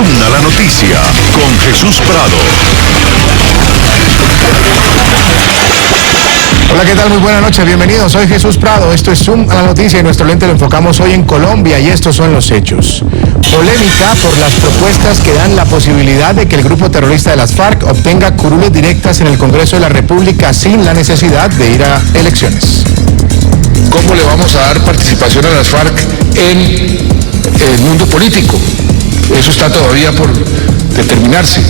Zoom a la noticia con Jesús Prado. Hola, ¿qué tal? Muy buenas noches, bienvenidos. Soy Jesús Prado, esto es Zoom a la noticia y nuestro lente lo enfocamos hoy en Colombia y estos son los hechos. Polémica por las propuestas que dan la posibilidad de que el grupo terrorista de las FARC obtenga curules directas en el Congreso de la República sin la necesidad de ir a elecciones. ¿Cómo le vamos a dar participación a las FARC en el mundo político? Eso está todavía por determinarse.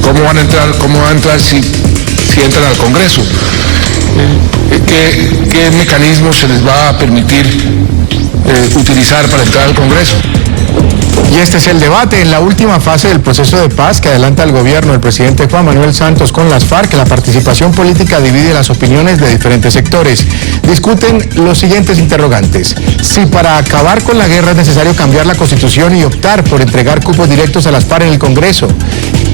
¿Cómo van a entrar si entran al Congreso? ¿Qué mecanismos se les va a permitir utilizar para entrar al Congreso? Y este es el debate en la última fase del proceso de paz que adelanta el gobierno del presidente Juan Manuel Santos con las FARC. La participación política divide las opiniones de diferentes sectores. Discuten los siguientes interrogantes: si para acabar con la guerra es necesario cambiar la Constitución y optar por entregar cupos directos a las FARC en el Congreso.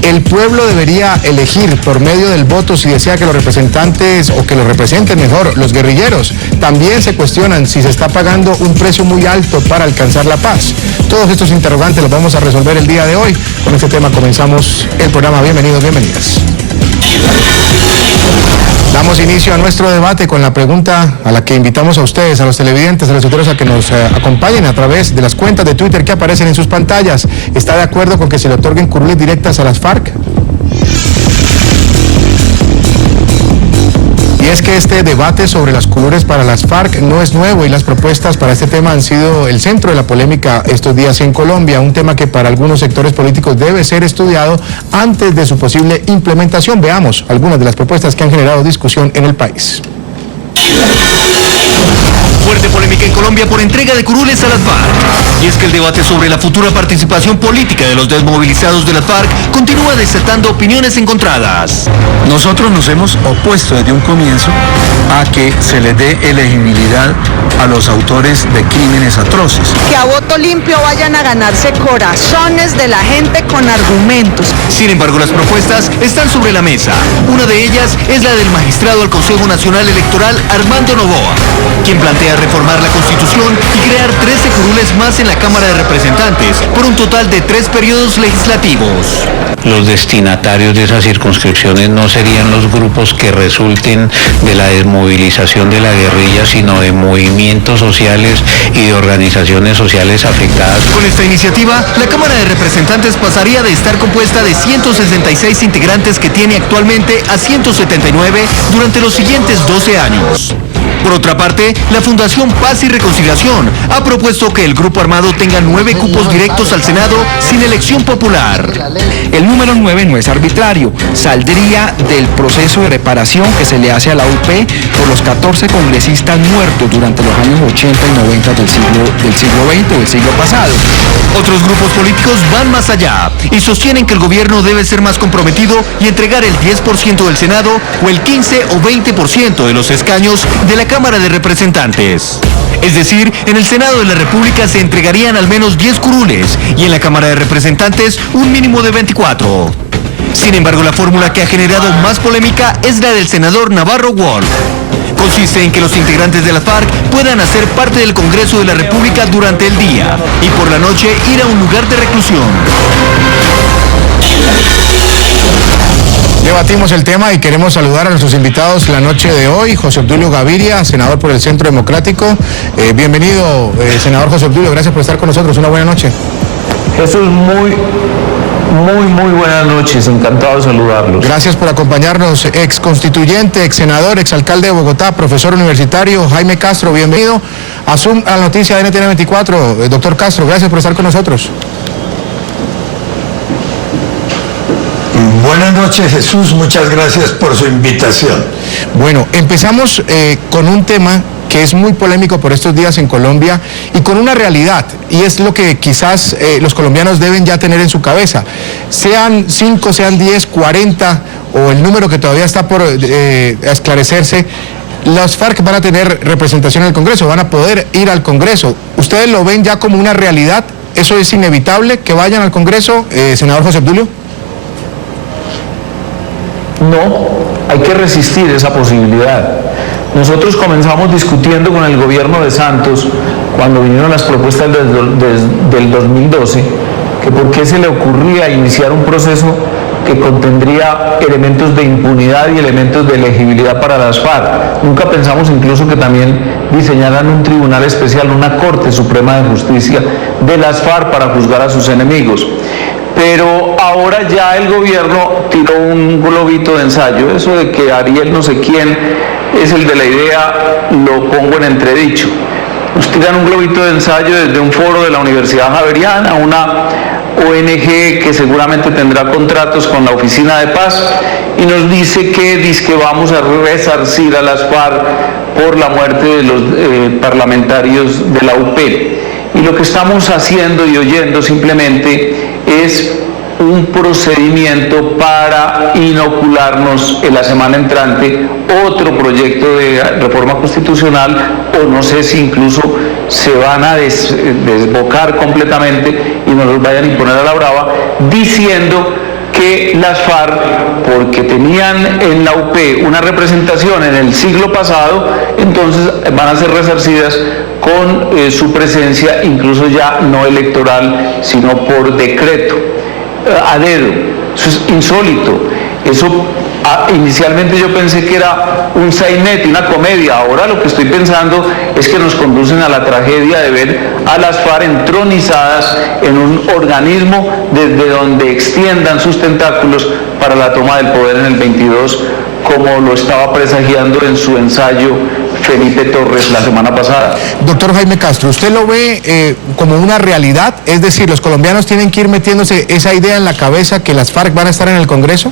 El pueblo debería elegir por medio del voto si desea que los representantes o que los representen mejor los guerrilleros. También se cuestionan si se está pagando un precio muy alto para alcanzar la paz. Todos estos interrogantes los vamos a resolver el día de hoy. Con este tema comenzamos el programa. Bienvenidos, bienvenidas. Damos inicio a nuestro debate con la pregunta a la que invitamos a ustedes, a los televidentes, a los usuarios a que nos acompañen a través de las cuentas de Twitter que aparecen en sus pantallas. ¿Está de acuerdo con que se le otorguen curules directas a las FARC? Y es que este debate sobre las curules para las FARC no es nuevo y las propuestas para este tema han sido el centro de la polémica estos días en Colombia, un tema que para algunos sectores políticos debe ser estudiado antes de su posible implementación. Veamos algunas de las propuestas que han generado discusión en el país. Fuerte polémica en Colombia por entrega de curules a las FARC. Y es que el debate sobre la futura participación política de los desmovilizados de las FARC continúa desatando opiniones encontradas. Nosotros nos hemos opuesto desde un comienzo a que se les dé elegibilidad a los autores de crímenes atroces. Que a voto limpio vayan a ganarse corazones de la gente con argumentos. Sin embargo, las propuestas están sobre la mesa. Una de ellas es la del magistrado al Consejo Nacional Electoral, Armando Noboa, quien plantea reformar la Constitución y crear 13 curules más en la Cámara de Representantes, por un total de 3 periodos legislativos. Los destinatarios de esas circunscripciones no serían los grupos que resulten de la desmovilización de la guerrilla, sino de movimientos sociales y de organizaciones sociales afectadas. Con esta iniciativa, la Cámara de Representantes pasaría de estar compuesta de 166 integrantes que tiene actualmente a 179 durante los siguientes 12 años. Por otra parte, la Fundación Paz y Reconciliación ha propuesto que el grupo armado tenga 9 cupos directos al Senado sin elección popular. El número 9 no es arbitrario, saldría del proceso de reparación que se le hace a la UP por los 14 congresistas muertos durante los años 80 y 90 del siglo XX o del siglo pasado. Otros grupos políticos van más allá y sostienen que el gobierno debe ser más comprometido y entregar el 10% del Senado o el 15 o 20% de los escaños de la Cámara de Representantes. Es decir, en el Senado de la República se entregarían al menos 10 curules y en la Cámara de Representantes un mínimo de 24. Sin embargo, la fórmula que ha generado más polémica es la del senador Navarro Wolf. Consiste en que los integrantes de la FARC puedan hacer parte del Congreso de la República durante el día y por la noche ir a un lugar de reclusión. Debatimos el tema y queremos saludar a nuestros invitados la noche de hoy. José Obdulio Gaviria, senador por el Centro Democrático. Bienvenido, senador José Obdulio, gracias por estar con nosotros. Una buena noche. Jesús, muy buenas noches, encantado de saludarlos. Gracias por acompañarnos, ex constituyente, ex senador, ex alcalde de Bogotá, profesor universitario, Jaime Castro, bienvenido a Zoom a la noticia de NTN 24. Doctor Castro, gracias por estar con nosotros. Buenas noches, Jesús, muchas gracias por su invitación. Bueno, empezamos con un tema que es muy polémico por estos días en Colombia y con una realidad, y es lo que quizás los colombianos deben ya tener en su cabeza. Sean 5, sean 10, 40 o el número que todavía está por esclarecerse, las FARC van a tener representación en el Congreso, van a poder ir al Congreso. ¿Ustedes lo ven ya como una realidad? ¿Eso es inevitable que vayan al Congreso, senador José Obdulio? No, hay que resistir esa posibilidad. Nosotros comenzamos discutiendo con el gobierno de Santos cuando vinieron las propuestas del 2012, que por qué se le ocurría iniciar un proceso que contendría elementos de impunidad y elementos de elegibilidad para las FARC. Nunca pensamos incluso que también diseñaran un tribunal especial, una Corte Suprema de Justicia de las FARC para juzgar a sus enemigos. Pero ahora ya el gobierno tiró un globito de ensayo. Eso de que Ariel no sé quién es el de la idea, lo pongo en entredicho. Nos tiran un globito de ensayo desde un foro de la Universidad Javeriana, una ONG que seguramente tendrá contratos con la Oficina de Paz, y nos dice que vamos a resarcir a las FARC por la muerte de los parlamentarios de la UP. Y lo que estamos haciendo y oyendo simplemente es un procedimiento para inocularnos en la semana entrante otro proyecto de reforma constitucional, o no sé si incluso se van a desbocar completamente y nos los vayan a imponer a la brava, diciendo que las FARC, porque tenían en la UP una representación en el siglo pasado, entonces van a ser resarcidas con su presencia, incluso ya no electoral, sino por decreto, a dedo. Eso es insólito. Eso inicialmente yo pensé que era un sainete, una comedia. Ahora lo que estoy pensando es que nos conducen a la tragedia de ver a las FARC entronizadas en un organismo desde donde extiendan sus tentáculos para la toma del poder en el 22, como lo estaba presagiando en su ensayo Felipe Torres la semana pasada. Doctor Jaime Castro, ¿usted lo ve como una realidad? Es decir, ¿los colombianos tienen que ir metiéndose esa idea en la cabeza que las FARC van a estar en el Congreso?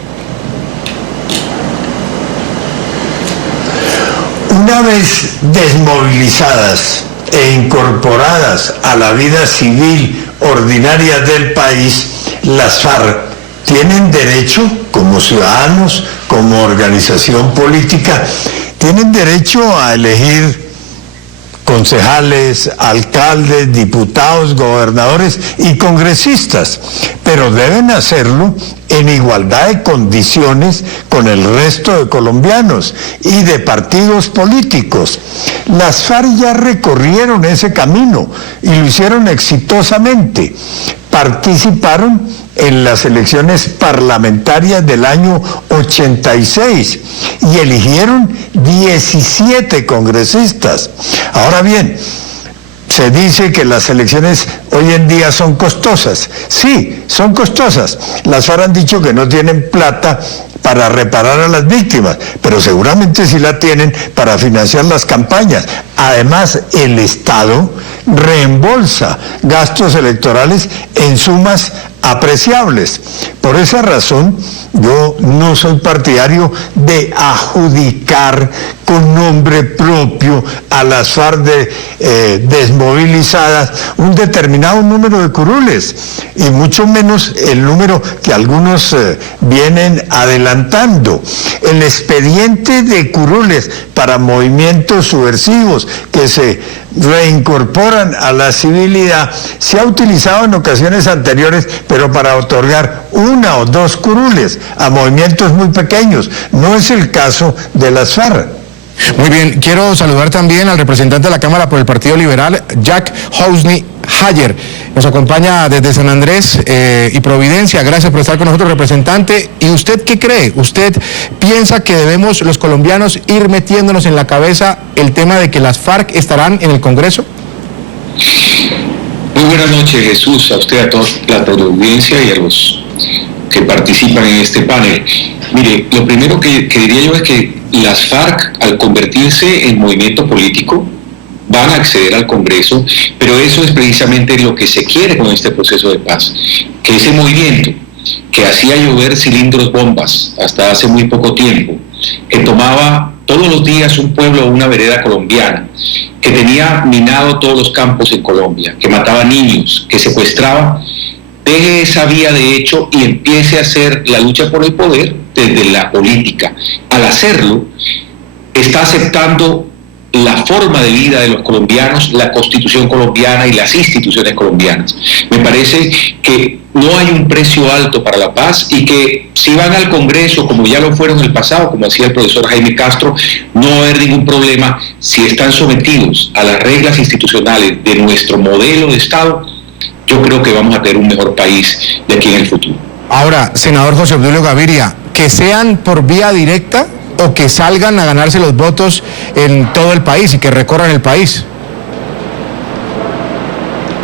Una vez desmovilizadas e incorporadas a la vida civil ordinaria del país, las FARC tienen derecho, como ciudadanos, como organización política, tienen derecho a elegir concejales, alcaldes, diputados, gobernadores y congresistas, pero deben hacerlo en igualdad de condiciones con el resto de colombianos y de partidos políticos. Las FARC ya recorrieron ese camino y lo hicieron exitosamente. Participaron en las elecciones parlamentarias del año 86 y eligieron 17 congresistas. Ahora bien, se dice que las elecciones hoy en día son costosas. Sí, son costosas. Las FARC han dicho que no tienen plata para reparar a las víctimas, pero seguramente sí la tienen para financiar las campañas. Además, el Estado reembolsa gastos electorales en sumas apreciables. Por esa razón, yo no soy partidario de adjudicar con nombre propio a las FARC desmovilizadas un determinado número de curules, y mucho menos el número que algunos vienen adelantando. El expediente de curules para movimientos subversivos que se reincorporan a la civilidad se ha utilizado en ocasiones anteriores, pero para otorgar 1 o 2 curules a movimientos muy pequeños. No es el caso de las FARC. Muy bien, quiero saludar también al representante de la Cámara por el Partido Liberal, Jack Housney Hayer. Nos acompaña desde San Andrés y Providencia. Gracias por estar con nosotros, representante. ¿Y usted qué cree? ¿Usted piensa que debemos los colombianos ir metiéndonos en la cabeza el tema de que las FARC estarán en el Congreso? Muy buenas noches, Jesús, a usted, a toda la audiencia y a los que participan en este panel. Mire, lo primero que diría yo es que las FARC, al convertirse en movimiento político, van a acceder al Congreso, pero eso es precisamente lo que se quiere con este proceso de paz, que ese movimiento que hacía llover cilindros bombas hasta hace muy poco tiempo, que tomaba todos los días un pueblo o una vereda colombiana, que tenía minado todos los campos en Colombia, que mataba niños, que secuestraba, deje esa vía de hecho y empiece a hacer la lucha por el poder desde la política. Al hacerlo, está aceptando la forma de vida de los colombianos, la Constitución colombiana y las instituciones colombianas. Me parece que no hay un precio alto para la paz y que si van al Congreso, como ya lo fueron en el pasado, como hacía el profesor Jaime Castro, no va a haber ningún problema si están sometidos a las reglas institucionales de nuestro modelo de Estado. yo creo que vamos a tener un mejor país de aquí en el futuro. Ahora, senador José Obdulio Gaviria, que sean por vía directa o que salgan a ganarse los votos en todo el país y que recorran el país.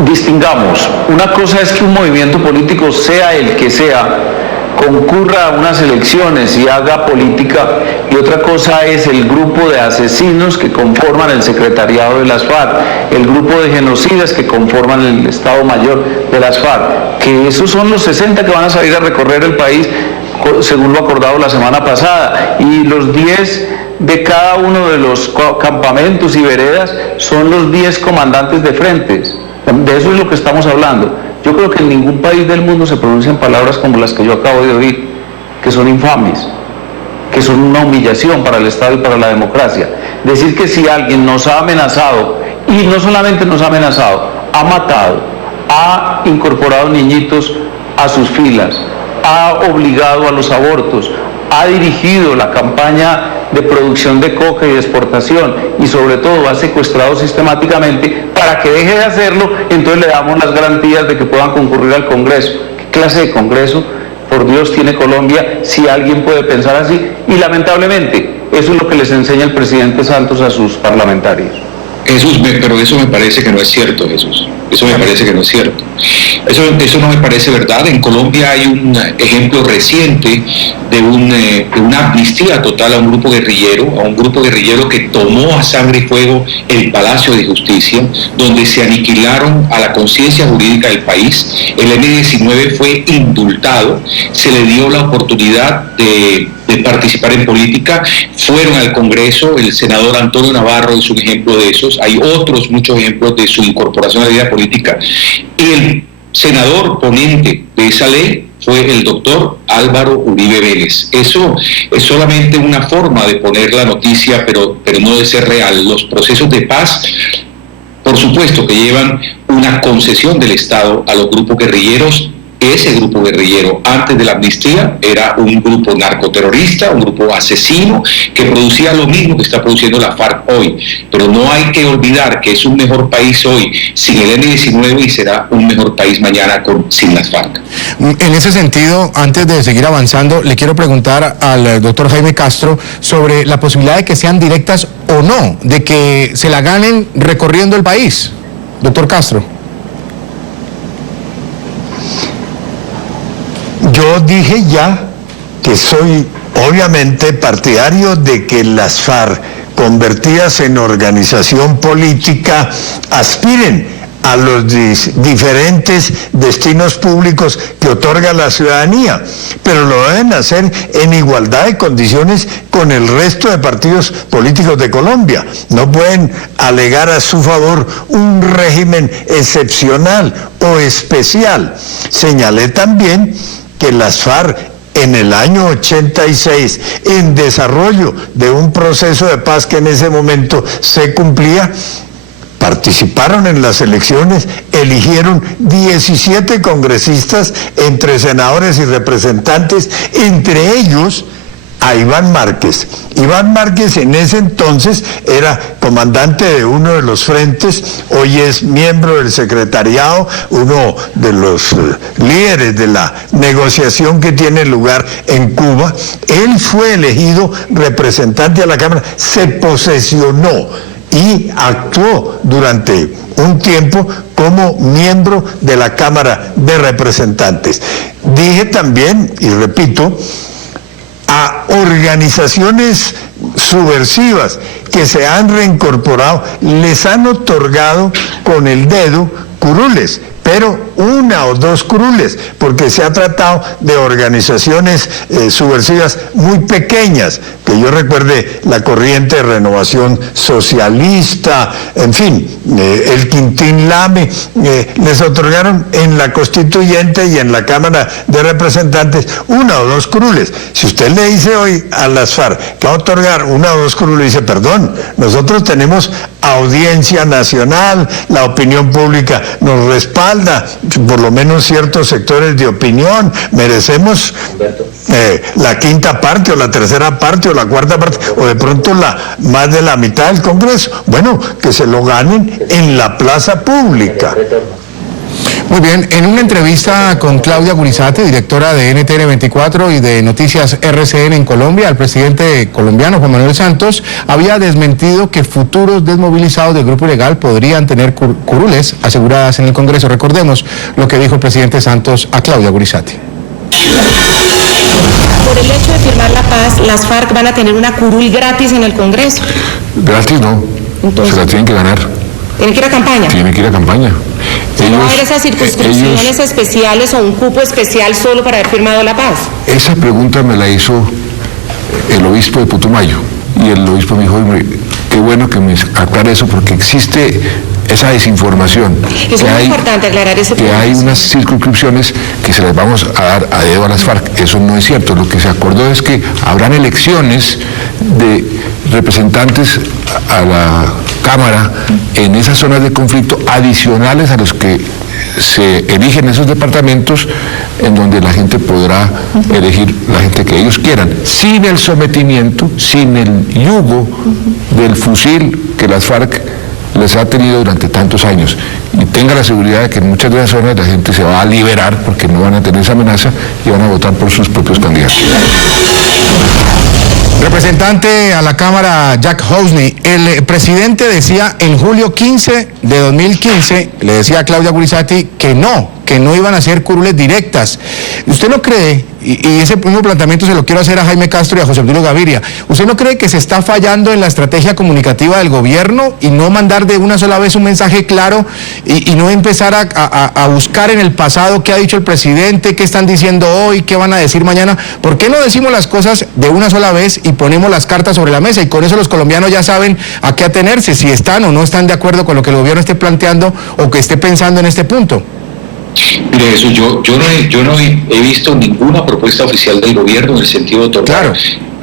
Distingamos, una cosa es que un movimiento político, sea el que sea, concurra a unas elecciones y haga política, y otra cosa es el grupo de asesinos que conforman el secretariado de las FARC, el grupo de genocidas que conforman el Estado Mayor de las FARC, que esos son los 60 que van a salir a recorrer el país según lo acordado la semana pasada, y los 10 de cada uno de los campamentos y veredas son los 10 comandantes de frentes. De eso es lo que estamos hablando. Yo creo que en ningún país del mundo se pronuncian palabras como las que yo acabo de oír, que son infames, que son una humillación para el Estado y para la democracia. Decir que si alguien nos ha amenazado, y no solamente nos ha amenazado, ha matado, ha incorporado niñitos a sus filas, ha obligado a los abortos, ha dirigido la campaña de producción de coca y de exportación, y sobre todo ha secuestrado sistemáticamente, para que deje de hacerlo, entonces le damos las garantías de que puedan concurrir al Congreso. ¿Qué clase de Congreso, por Dios, tiene Colombia si alguien puede pensar así? Y lamentablemente, eso es lo que les enseña el presidente Santos a sus parlamentarios. Jesús, pero eso me parece que no es cierto, Jesús. Eso me parece que no es cierto. Eso no me parece verdad. En Colombia hay un ejemplo reciente de una amnistía total a un grupo guerrillero que tomó a sangre y fuego el Palacio de Justicia, donde se aniquilaron a la conciencia jurídica del país. El M-19 fue indultado, se le dio la oportunidad de participar en política, fueron al Congreso. El senador Antonio Navarro es un ejemplo de esos, hay otros muchos ejemplos de su incorporación a la vida política. Y el senador ponente de esa ley fue el doctor Álvaro Uribe Vélez. Eso es solamente una forma de poner la noticia, pero no de ser real. Los procesos de paz, por supuesto que llevan una concesión del Estado a los grupos guerrilleros. Ese grupo guerrillero antes de la amnistía era un grupo narcoterrorista, un grupo asesino que producía lo mismo que está produciendo la FARC hoy. Pero no hay que olvidar que es un mejor país hoy sin el M-19 y será un mejor país mañana sin las FARC. En ese sentido, antes de seguir avanzando, le quiero preguntar al doctor Jaime Castro sobre la posibilidad de que sean directas o no, de que se la ganen recorriendo el país. Doctor Castro. Yo dije ya que soy obviamente partidario de que las FARC, convertidas en organización política, aspiren a los diferentes destinos públicos que otorga la ciudadanía, pero lo deben hacer en igualdad de condiciones con el resto de partidos políticos de Colombia. No pueden alegar a su favor un régimen excepcional o especial. Señalé también que las FARC en el año 86, en desarrollo de un proceso de paz que en ese momento se cumplía, participaron en las elecciones, eligieron 17 congresistas, entre senadores y representantes, entre ellos a Iván Márquez. Iván Márquez en ese entonces era comandante de uno de los frentes, hoy es miembro del secretariado, uno de los líderes de la negociación que tiene lugar en Cuba. Él fue elegido representante a la Cámara, se posesionó y actuó durante un tiempo como miembro de la Cámara de Representantes. Dije también, y repito, a organizaciones subversivas que se han reincorporado, les han otorgado con el dedo curules, pero una o dos curules, porque se ha tratado de organizaciones subversivas muy pequeñas, que yo recuerde la corriente de renovación socialista, en fin, el Quintín Lame, les otorgaron en la Constituyente y en la Cámara de Representantes una o dos curules. Si usted le dice hoy a las FARC que va a otorgar una o dos curules, dice, perdón, nosotros tenemos audiencia nacional, la opinión pública nos respalda, por lo menos ciertos sectores de opinión, merecemos la quinta parte o la tercera parte o la cuarta parte o de pronto más de la mitad del Congreso. Bueno, que se lo ganen en la plaza pública. Muy bien, en una entrevista con Claudia Gurizate, directora de NTN 24 y de Noticias RCN en Colombia, el presidente colombiano Juan Manuel Santos había desmentido que futuros desmovilizados del grupo ilegal podrían tener curules aseguradas en el Congreso. Recordemos lo que dijo el presidente Santos a Claudia Gurizate. Por el hecho de firmar la paz, las FARC van a tener una curul gratis en el Congreso. Gratis no, entonces, se la tienen que ganar. ¿Tienen que ir a campaña? Tienen que ir a campaña. ¿No va a haber esas circunscripciones especiales o un cupo especial solo para haber firmado la paz? Esa pregunta me la hizo el obispo de Putumayo y el obispo me dijo, qué bueno que me aclare eso porque existe esa desinformación. Es muy importante aclarar ese punto. Que hay unas circunscripciones que se las vamos a dar a dedo a las FARC. Eso no es cierto. Lo que se acordó es que habrán elecciones de representantes a la Cámara en esas zonas de conflicto adicionales a los que se eligen esos departamentos en donde la gente podrá elegir la gente que ellos quieran, sin el sometimiento, sin el yugo del fusil que las FARC les ha tenido durante tantos años. Y tenga la seguridad de que en muchas de las zonas la gente se va a liberar porque no van a tener esa amenaza y van a votar por sus propios candidatos. Representante a la Cámara Jack Housley, el presidente decía en julio 15 de 2015, le decía a Claudia Gurizati que no iban a ser curules directas. ¿Usted no cree, y ese mismo planteamiento se lo quiero hacer a Jaime Castro y a José Obdulio Gaviria, ¿usted no cree que se está fallando en la estrategia comunicativa del gobierno y no mandar de una sola vez un mensaje claro y no empezar a buscar en el pasado qué ha dicho el presidente, qué están diciendo hoy, qué van a decir mañana? ¿Por qué no decimos las cosas de una sola vez y ponemos las cartas sobre la mesa? Y con eso los colombianos ya saben a qué atenerse, si están o no están de acuerdo con lo que el gobierno esté planteando o que esté pensando en este punto. Mire, eso yo no he visto ninguna propuesta oficial del gobierno en el sentido de otorgar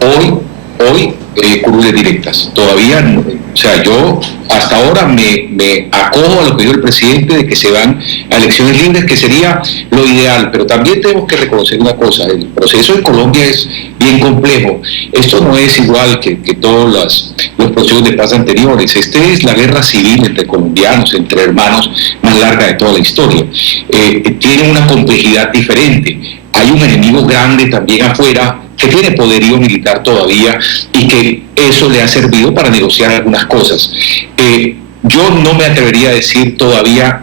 hoy curules directas. Todavía no. O sea, yo hasta ahora me acojo a lo que dijo el presidente de que se van a elecciones libres, que sería lo ideal, pero también tenemos que reconocer una cosa: el proceso en Colombia es bien complejo. Esto no es igual que todos los procesos de paz anteriores. Este es la guerra civil entre colombianos, entre hermanos, más larga de toda la historia. Tiene una complejidad diferente. Hay un enemigo grande también afuera que tiene poderío militar todavía y que eso le ha servido para negociar algunas cosas. Yo no me atrevería a decir todavía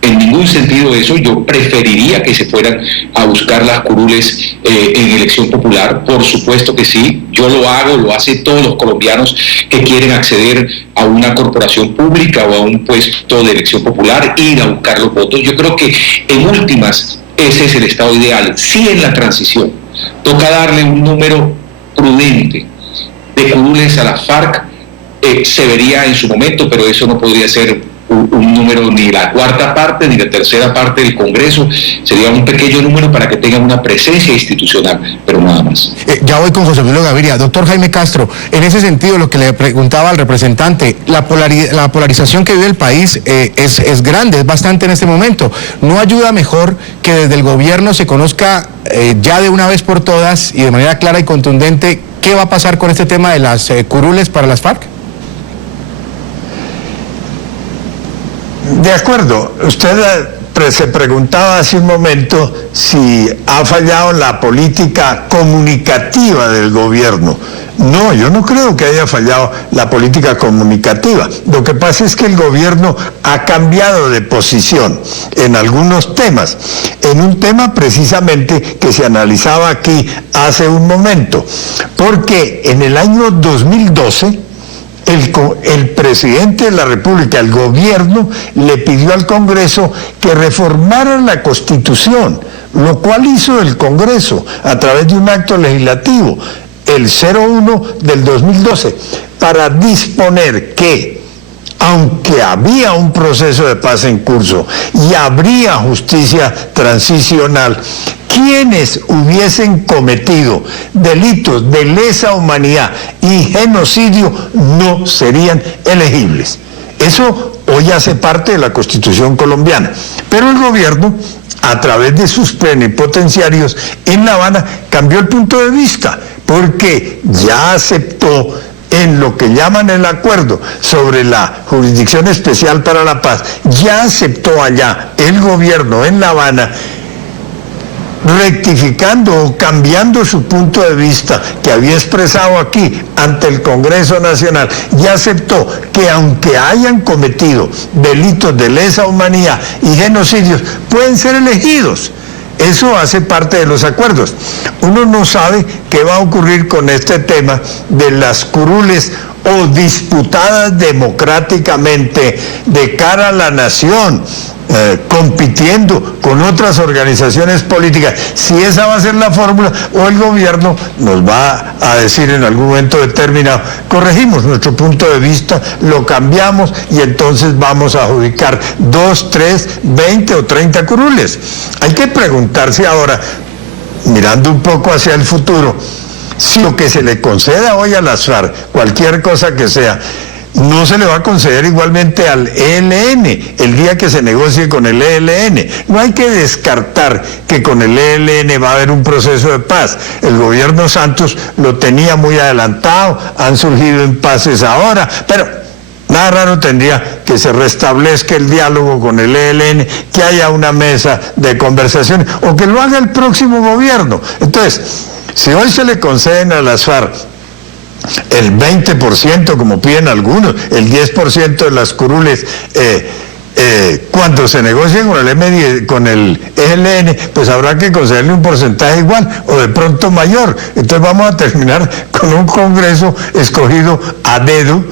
en ningún sentido eso. Yo preferiría que se fueran a buscar las curules en elección popular. Por supuesto que sí, yo lo hago, lo hacen todos los colombianos que quieren acceder a una corporación pública o a un puesto de elección popular, ir a buscar los votos. Yo creo que en últimas ese es el estado ideal. Sí, en la transición toca darle un número prudente de curules a las FARC, se vería en su momento, pero eso no podría ser un número ni la cuarta parte ni la tercera parte del Congreso. Sería un pequeño número para que tengan una presencia institucional, pero nada más. Ya voy con José Obdulio Gaviria. Doctor Jaime Castro, en ese sentido, lo que le preguntaba al representante, la polarización que vive el país es grande, es bastante en este momento. ¿No ayuda mejor que desde el gobierno se conozca ya de una vez por todas y de manera clara y contundente qué va a pasar con este tema de las curules para las FARC? De acuerdo, usted se preguntaba hace un momento si ha fallado la política comunicativa del gobierno. No, yo no creo que haya fallado la política comunicativa. Lo que pasa es que el gobierno ha cambiado de posición en algunos temas. En un tema precisamente que se analizaba aquí hace un momento, porque en el año 2012, el presidente de la República, el gobierno, le pidió al Congreso que reformara la Constitución, lo cual hizo el Congreso a través de un acto legislativo, el 01 del 2012, para disponer que, aunque había un proceso de paz en curso y habría justicia transicional, quienes hubiesen cometido delitos de lesa humanidad y genocidio no serían elegibles. Eso hoy hace parte de la Constitución colombiana. Pero el gobierno, a través de sus plenipotenciarios en La Habana, cambió el punto de vista, porque ya aceptó en lo que llaman el acuerdo sobre la Jurisdicción Especial para la Paz, ya aceptó allá el gobierno en La Habana, rectificando o cambiando su punto de vista que había expresado aquí ante el Congreso Nacional, ya aceptó que aunque hayan cometido delitos de lesa humanidad y genocidios, pueden ser elegidos. Eso hace parte de los acuerdos. Uno no sabe qué va a ocurrir con este tema de las curules o disputadas democráticamente de cara a la nación, compitiendo con otras organizaciones políticas, si esa va a ser la fórmula o el gobierno nos va a decir en algún momento determinado, corregimos nuestro punto de vista, lo cambiamos y entonces vamos a adjudicar 2, 3, 20 o 30 curules. Hay que preguntarse ahora, mirando un poco hacia el futuro, si lo que se le conceda hoy a las FARC, cualquier cosa que sea, no se le va a conceder igualmente al ELN el día que se negocie con el ELN. No hay que descartar que con el ELN va a haber un proceso de paz. El gobierno Santos lo tenía muy adelantado, han surgido impases ahora, pero nada raro tendría que se restablezca el diálogo con el ELN, que haya una mesa de conversación o que lo haga el próximo gobierno. Entonces, si hoy se le conceden a las FARC el 20%, como piden algunos, el 10% de las curules, cuando se negocie con el ELN, pues habrá que concederle un porcentaje igual o de pronto mayor. Entonces vamos a terminar con un Congreso escogido a dedo,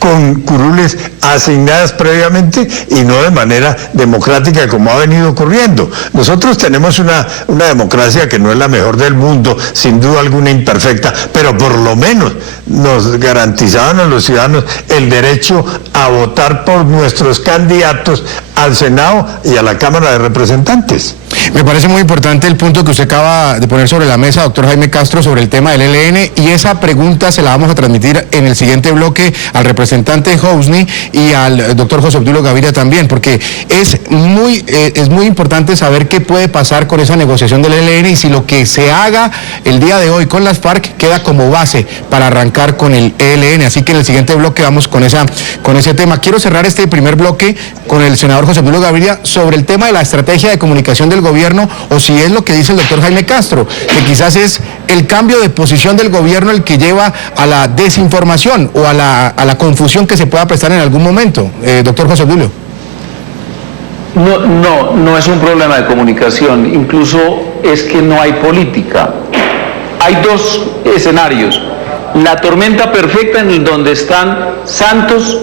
con curules asignadas previamente y no de manera democrática como ha venido ocurriendo. Nosotros tenemos una democracia que no es la mejor del mundo, sin duda alguna imperfecta, pero por lo menos nos garantizaban a los ciudadanos el derecho a votar por nuestros candidatos al Senado y a la Cámara de Representantes. Me parece muy importante el punto que usted acaba de poner sobre la mesa, doctor Jaime Castro, sobre el tema del ELN, y esa pregunta se la vamos a transmitir en el siguiente bloque al representante Hosni y al doctor José Obdulio Gaviria también, porque es muy importante saber qué puede pasar con esa negociación del ELN y si lo que se haga el día de hoy con las FARC queda como base para arrancar con el ELN. Así que en el siguiente bloque vamos con ese tema. Quiero cerrar este primer bloque con el senador José Obdulio Gaviria sobre el tema de la estrategia de comunicación del gobierno, o si es lo que dice el doctor Jaime Castro, que quizás es el cambio de posición del gobierno el que lleva a la desinformación o a la confusión que se pueda prestar en algún momento. Doctor José Obdulio. No es un problema de comunicación, incluso es que no hay política. Hay dos escenarios: la tormenta perfecta en donde están Santos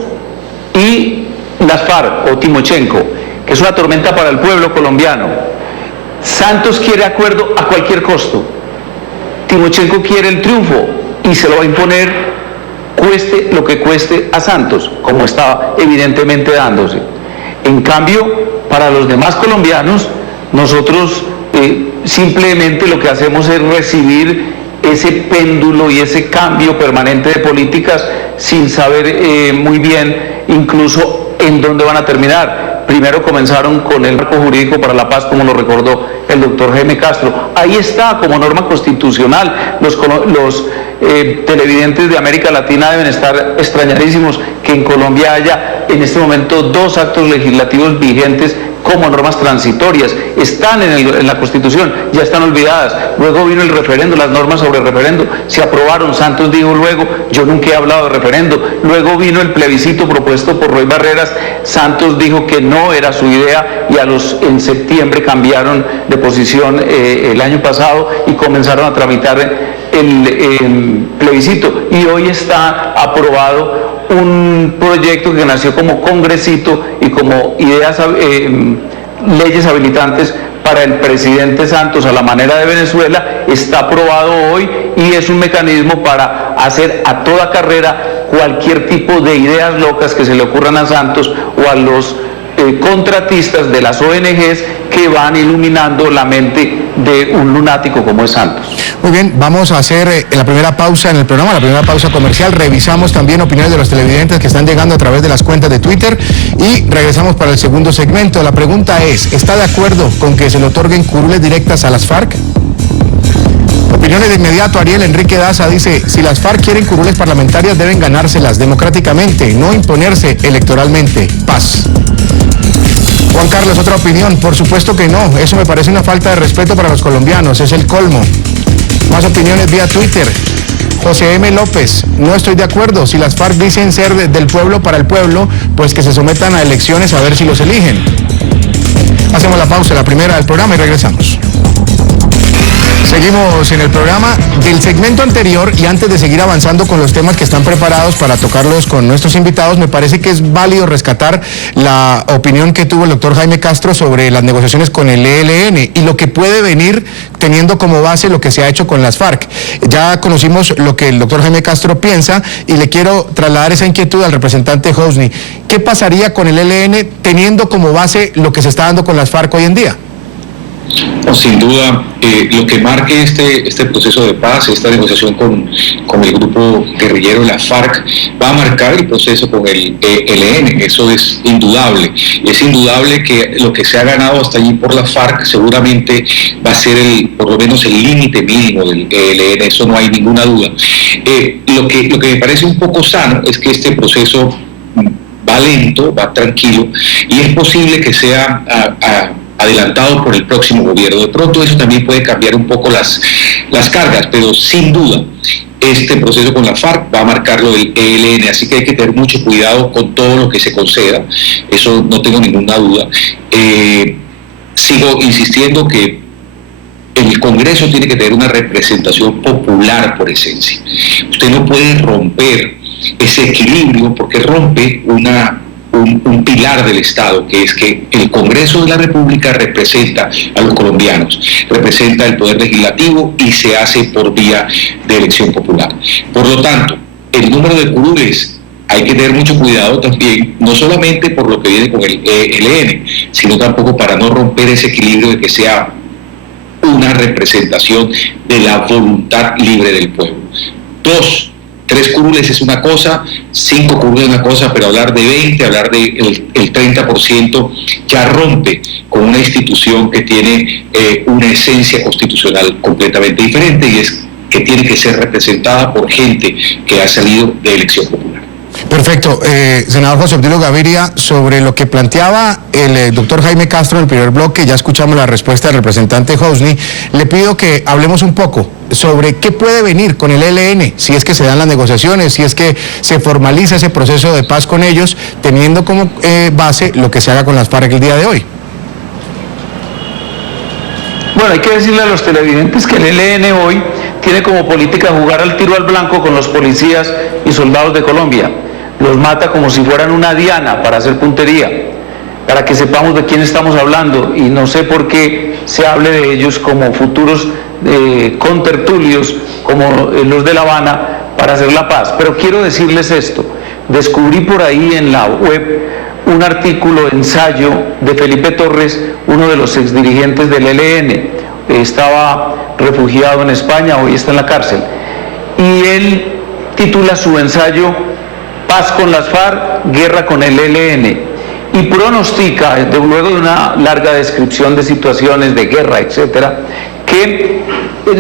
y las FARC o Timochenko, que es una tormenta para el pueblo colombiano. Santos quiere acuerdo a cualquier costo, Timochenko quiere el triunfo y se lo va a imponer cueste lo que cueste a Santos, como estaba evidentemente dándose. En cambio, para los demás colombianos, nosotros simplemente lo que hacemos es recibir ese péndulo y ese cambio permanente de políticas sin saber muy bien incluso en dónde van a terminar. Primero comenzaron con el marco jurídico para la paz, como lo recordó el doctor Jaime Castro. Ahí está como norma constitucional. Los televidentes de América Latina deben estar extrañadísimos que en Colombia haya en este momento 2 actos legislativos vigentes como normas transitorias. Están en la Constitución, ya están olvidadas. Luego vino el referendo, las normas sobre el referendo se aprobaron. Santos dijo luego, yo nunca he hablado de referendo. Luego vino el plebiscito propuesto por Roy Barreras. Santos dijo que no era su idea y en septiembre cambiaron de posición el año pasado y comenzaron a tramitar el plebiscito. Y hoy está aprobado un proyecto que nació como congresito y como ideas, leyes habilitantes para el presidente Santos a la manera de Venezuela. Está aprobado hoy y es un mecanismo para hacer a toda carrera cualquier tipo de ideas locas que se le ocurran a Santos o a los contratistas de las ONGs que van iluminando la mente de un lunático como es Santos. Muy bien, vamos a hacer la primera pausa en el programa, la primera pausa comercial. Revisamos también opiniones de los televidentes que están llegando a través de las cuentas de Twitter y regresamos para el segundo segmento. La pregunta es, ¿está de acuerdo con que se le otorguen curules directas a las FARC? Opiniones de inmediato. Ariel Enrique Daza dice, si las FARC quieren curules parlamentarias deben ganárselas democráticamente, no imponerse electoralmente. Paz. Juan Carlos, otra opinión. Por supuesto que no, eso me parece una falta de respeto para los colombianos, es el colmo. Más opiniones vía Twitter. José M. López, no estoy de acuerdo. Si las FARC dicen ser del pueblo para el pueblo, pues que se sometan a elecciones a ver si los eligen. Hacemos la pausa, la primera del programa, y regresamos. Seguimos en el programa. Del segmento anterior, y antes de seguir avanzando con los temas que están preparados para tocarlos con nuestros invitados, me parece que es válido rescatar la opinión que tuvo el doctor Jaime Castro sobre las negociaciones con el ELN y lo que puede venir teniendo como base lo que se ha hecho con las FARC. Ya conocimos lo que el doctor Jaime Castro piensa y le quiero trasladar esa inquietud al representante Hosni. ¿Qué pasaría con el ELN teniendo como base lo que se está dando con las FARC hoy en día? No, sin duda, lo que marque este proceso de paz, esta negociación con el grupo guerrillero de la FARC, va a marcar el proceso con el ELN, eso es indudable. Es indudable que lo que se ha ganado hasta allí por la FARC seguramente va a ser por lo menos el límite mínimo del ELN, eso no hay ninguna duda. Lo que me parece un poco sano es que este proceso va lento, va tranquilo, y es posible que sea adelantado por el próximo gobierno. De pronto eso también puede cambiar un poco las cargas, pero sin duda este proceso con la FARC va a marcar lo del ELN, así que hay que tener mucho cuidado con todo lo que se conceda, eso no tengo ninguna duda. Sigo insistiendo que el Congreso tiene que tener una representación popular por esencia. Usted no puede romper ese equilibrio porque rompe un pilar del Estado, que es que el Congreso de la República representa a los colombianos, representa el Poder Legislativo y se hace por vía de elección popular. Por lo tanto, el número de curules hay que tener mucho cuidado también, no solamente por lo que viene con el ELN, sino tampoco para no romper ese equilibrio de que sea una representación de la voluntad libre del pueblo. 3 curules es una cosa, 5 curules es una cosa, pero hablar de 20, hablar del 30% ya rompe con una institución que tiene una esencia constitucional completamente diferente, y es que tiene que ser representada por gente que ha salido de elección popular. Perfecto. Senador José Obdulio Gaviria, sobre lo que planteaba el doctor Jaime Castro en el primer bloque, ya escuchamos la respuesta del representante Hosni, le pido que hablemos un poco sobre qué puede venir con el ELN, si es que se dan las negociaciones, si es que se formaliza ese proceso de paz con ellos, teniendo como base lo que se haga con las FARC el día de hoy. Bueno, hay que decirle a los televidentes que el ELN hoy tiene como política jugar al tiro al blanco con los policías y soldados de Colombia. Los mata como si fueran una diana para hacer puntería, para que sepamos de quién estamos hablando, y no sé por qué se hable de ellos como futuros contertulios, como los de La Habana, para hacer la paz. Pero quiero decirles esto: descubrí por ahí en la web un artículo, ensayo de Felipe Torres, uno de los exdirigentes del ELN, estaba refugiado en España, hoy está en la cárcel, y él titula su ensayo Paz con las FARC, guerra con el ELN, y pronostica, luego de una larga descripción de situaciones de guerra, etcétera, que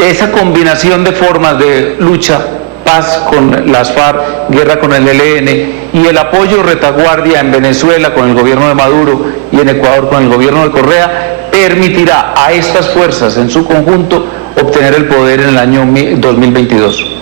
esa combinación de formas de lucha, paz con las FARC, guerra con el ELN, y el apoyo retaguardia en Venezuela con el gobierno de Maduro y en Ecuador con el gobierno de Correa, permitirá a estas fuerzas en su conjunto obtener el poder en el año 2022.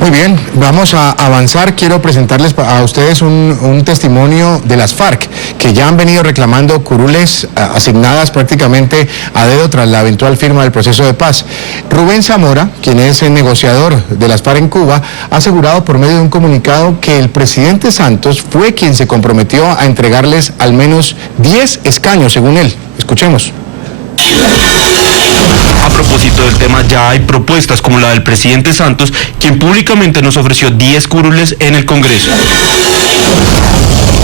Muy bien, vamos a avanzar. Quiero presentarles a ustedes un testimonio de las FARC, que ya han venido reclamando curules asignadas prácticamente a dedo tras la eventual firma del proceso de paz. Rubén Zamora, quien es el negociador de las FARC en Cuba, ha asegurado por medio de un comunicado que el presidente Santos fue quien se comprometió a entregarles al menos 10 escaños, según él. Escuchemos. A propósito del tema, ya hay propuestas como la del presidente Santos, quien públicamente nos ofreció 10 curules en el Congreso.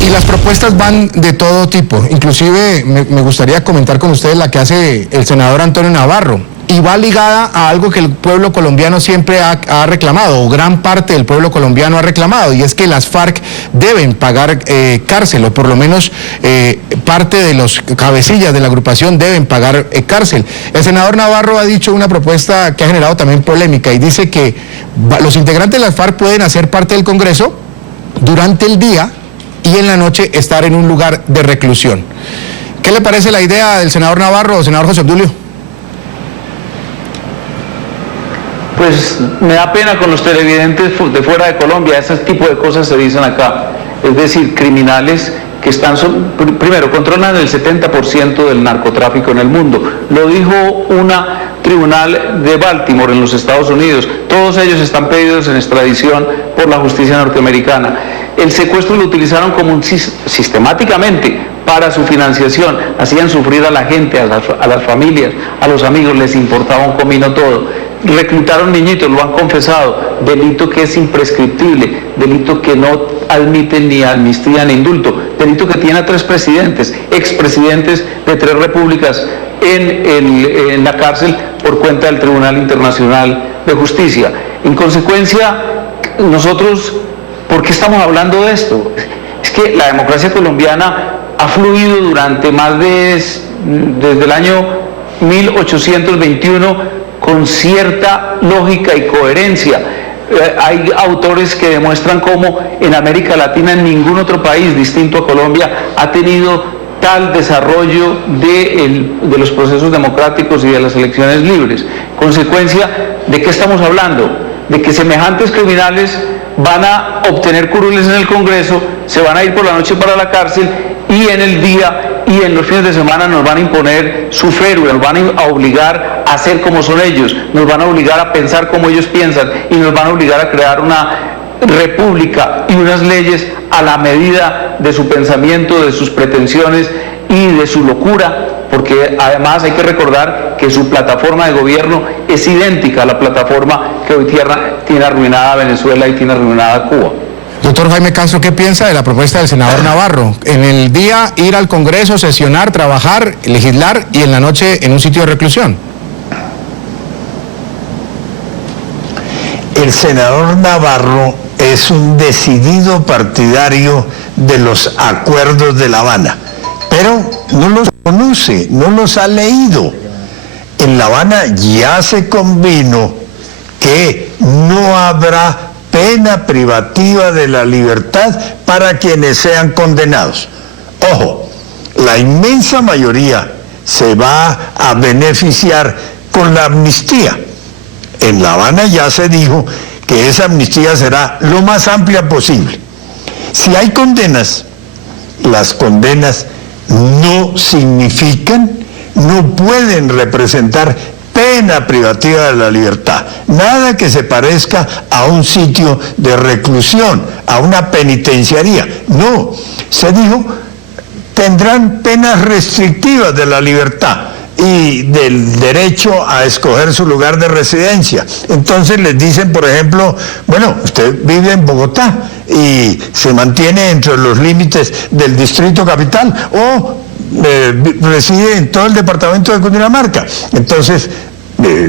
Y las propuestas van de todo tipo. Inclusive me gustaría comentar con ustedes la que hace el senador Antonio Navarro, y va ligada a algo que el pueblo colombiano siempre ha reclamado, o gran parte del pueblo colombiano ha reclamado, y es que las FARC deben pagar cárcel, o por lo menos parte de los cabecillas de la agrupación deben pagar cárcel. El senador Navarro ha dicho una propuesta que ha generado también polémica y dice que los integrantes de las FARC pueden hacer parte del Congreso durante el día y en la noche estar en un lugar de reclusión. ¿Qué le parece la idea del senador Navarro, senador José Obdulio? Pues me da pena con los televidentes de fuera de Colombia, ese tipo de cosas se dicen acá. Es decir, criminales que primero, controlan el 70% del narcotráfico en el mundo. Lo dijo una tribunal de Baltimore en los Estados Unidos. Todos ellos están pedidos en extradición por la justicia norteamericana. El secuestro lo utilizaron sistemáticamente para su financiación. Hacían sufrir a la gente, a las familias, a los amigos, les importaba un comino todo. Reclutaron niñitos, lo han confesado, delito que es imprescriptible, delito que no admite ni amnistía ni indulto, delito que tiene a 3 presidentes, expresidentes de 3 repúblicas en la cárcel por cuenta del Tribunal Internacional de Justicia. En consecuencia, nosotros, ¿por qué estamos hablando de esto? Es que la democracia colombiana ha fluido durante desde el año 1821 con cierta lógica y coherencia. Hay autores que demuestran cómo en América Latina ningún otro país distinto a Colombia ha tenido tal desarrollo de los procesos democráticos y de las elecciones libres. Consecuencia, ¿de qué estamos hablando? De que semejantes criminales van a obtener curules en el Congreso, se van a ir por la noche para la cárcel y en el día y en los fines de semana nos van a imponer su férula, nos van a obligar a ser como son ellos, nos van a obligar a pensar como ellos piensan y nos van a obligar a crear una república y unas leyes a la medida de su pensamiento, de sus pretensiones y de su locura, porque además hay que recordar que su plataforma de gobierno es idéntica a la plataforma que hoy tiene arruinada a Venezuela y tiene arruinada a Cuba. Doctor Jaime Castro, ¿qué piensa de la propuesta del senador Navarro? En el día ir al Congreso, sesionar, trabajar, legislar y en la noche en un sitio de reclusión. El senador Navarro es un decidido partidario de los acuerdos de La Habana, pero no los conoce, no los ha leído. En La Habana ya se convino que no habrá pena privativa de la libertad para quienes sean condenados. Ojo, la inmensa mayoría se va a beneficiar con la amnistía. En La Habana ya se dijo que esa amnistía será lo más amplia posible. Si hay condenas, las condenas no significan, no pueden representar pena privativa de la libertad, nada que se parezca a un sitio de reclusión, a una penitenciaría. No, se dijo, tendrán penas restrictivas de la libertad y del derecho a escoger su lugar de residencia. Entonces les dicen, por ejemplo, bueno, usted vive en Bogotá y se mantiene entre los límites del distrito capital o reside en todo el departamento de Cundinamarca. Entonces,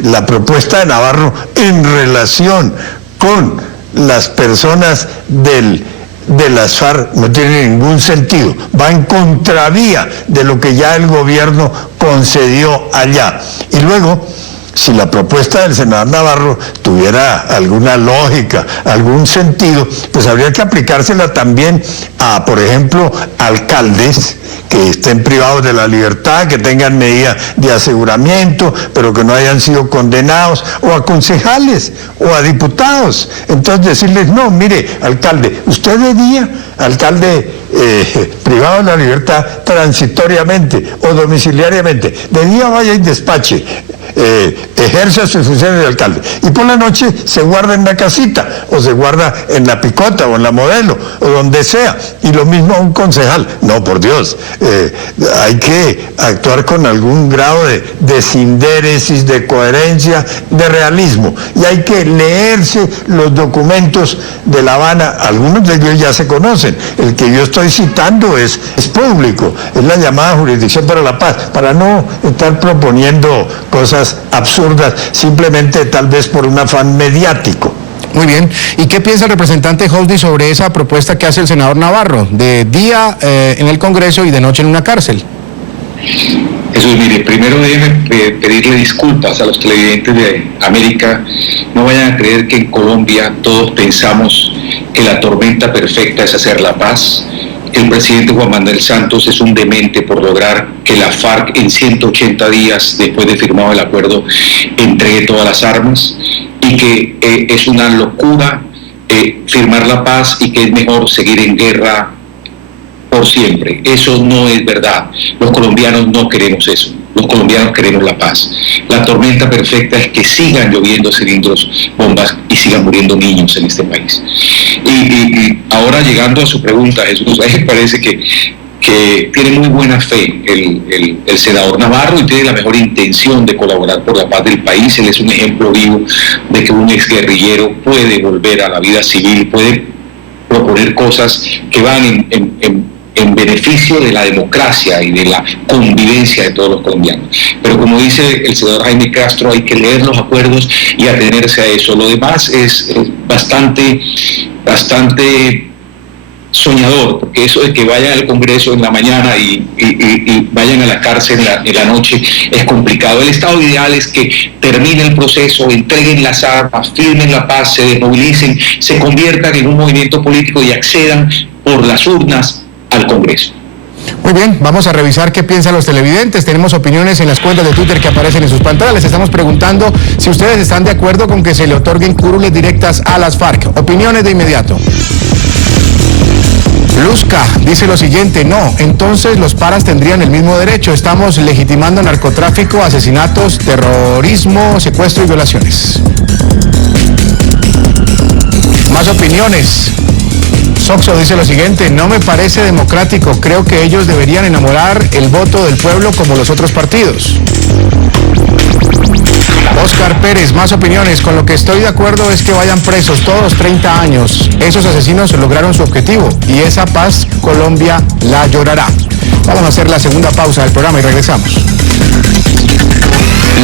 la propuesta de Navarro en relación con las personas de las FARC no tiene ningún sentido, va en contravía de lo que ya el gobierno concedió allá. Y luego, si la propuesta del senador Navarro tuviera alguna lógica, algún sentido, pues habría que aplicársela también a, por ejemplo, alcaldes que estén privados de la libertad, que tengan medidas de aseguramiento, pero que no hayan sido condenados, o a concejales, o a diputados. Entonces decirles, no, mire, alcalde, usted de día, alcalde privado de la libertad transitoriamente o domiciliariamente, de día vaya y despache, ejerza sus funciones de alcalde, y por la noche se guarda en la casita, o se guarda en la Picota, o en la Modelo, o donde sea, y lo mismo a un concejal. No, por Dios, hay que actuar con algún grado de desindéresis, de coherencia, de realismo, y hay que leerse los documentos de La Habana. Algunos de ellos ya se conocen, el que yo estoy citando es público, es la llamada Jurisdicción para la Paz, para no estar proponiendo cosas cosas absurdas, simplemente tal vez por un afán mediático. Muy bien. ¿Y qué piensa el representante Hosni sobre esa propuesta que hace el senador Navarro, de día en el Congreso y de noche en una cárcel? Jesús, mire, primero déjeme pedirle disculpas a los televidentes de América. No vayan a creer que en Colombia todos pensamos que la tormenta perfecta es hacer la paz. El presidente Juan Manuel Santos es un demente por lograr que la FARC en 180 días después de firmado el acuerdo entregue todas las armas, y que es una locura firmar la paz y que es mejor seguir en guerra por siempre. Eso no es verdad. Los colombianos no queremos eso. Los colombianos queremos la paz. La tormenta perfecta es que sigan lloviendo cilindros, bombas y sigan muriendo niños en este país. Y ahora, llegando a su pregunta, Jesús, a mí me parece que tiene muy buena fe el senador Navarro y tiene la mejor intención de colaborar por la paz del país. Él es un ejemplo vivo de que un exguerrillero puede volver a la vida civil, puede proponer cosas que van en beneficio de la democracia y de la convivencia de todos los colombianos. Pero como dice el senador Jaime Castro, hay que leer los acuerdos y atenerse a eso. Lo demás es bastante soñador, porque eso de que vayan al Congreso en la mañana y vayan a la cárcel en la noche es complicado. El estado ideal es que termine el proceso, entreguen las armas, firmen la paz, se desmovilicen, se conviertan en un movimiento político y accedan por las urnas al Congreso. Muy bien, vamos a revisar qué piensan los televidentes. Tenemos opiniones en las cuentas de Twitter que aparecen en sus pantallas. Les estamos preguntando si ustedes están de acuerdo con que se le otorguen curules directas a las FARC. Opiniones de inmediato. Luzca dice lo siguiente: no, entonces los paras tendrían el mismo derecho. Estamos legitimando narcotráfico, asesinatos, terrorismo, secuestro y violaciones. Más opiniones. Soxo dice lo siguiente: no me parece democrático, creo que ellos deberían enamorar el voto del pueblo como los otros partidos. Oscar Pérez, más opiniones. Con lo que estoy de acuerdo es que vayan presos todos 30 años. Esos asesinos lograron su objetivo y esa paz Colombia la llorará. Vamos a hacer la segunda pausa del programa y regresamos.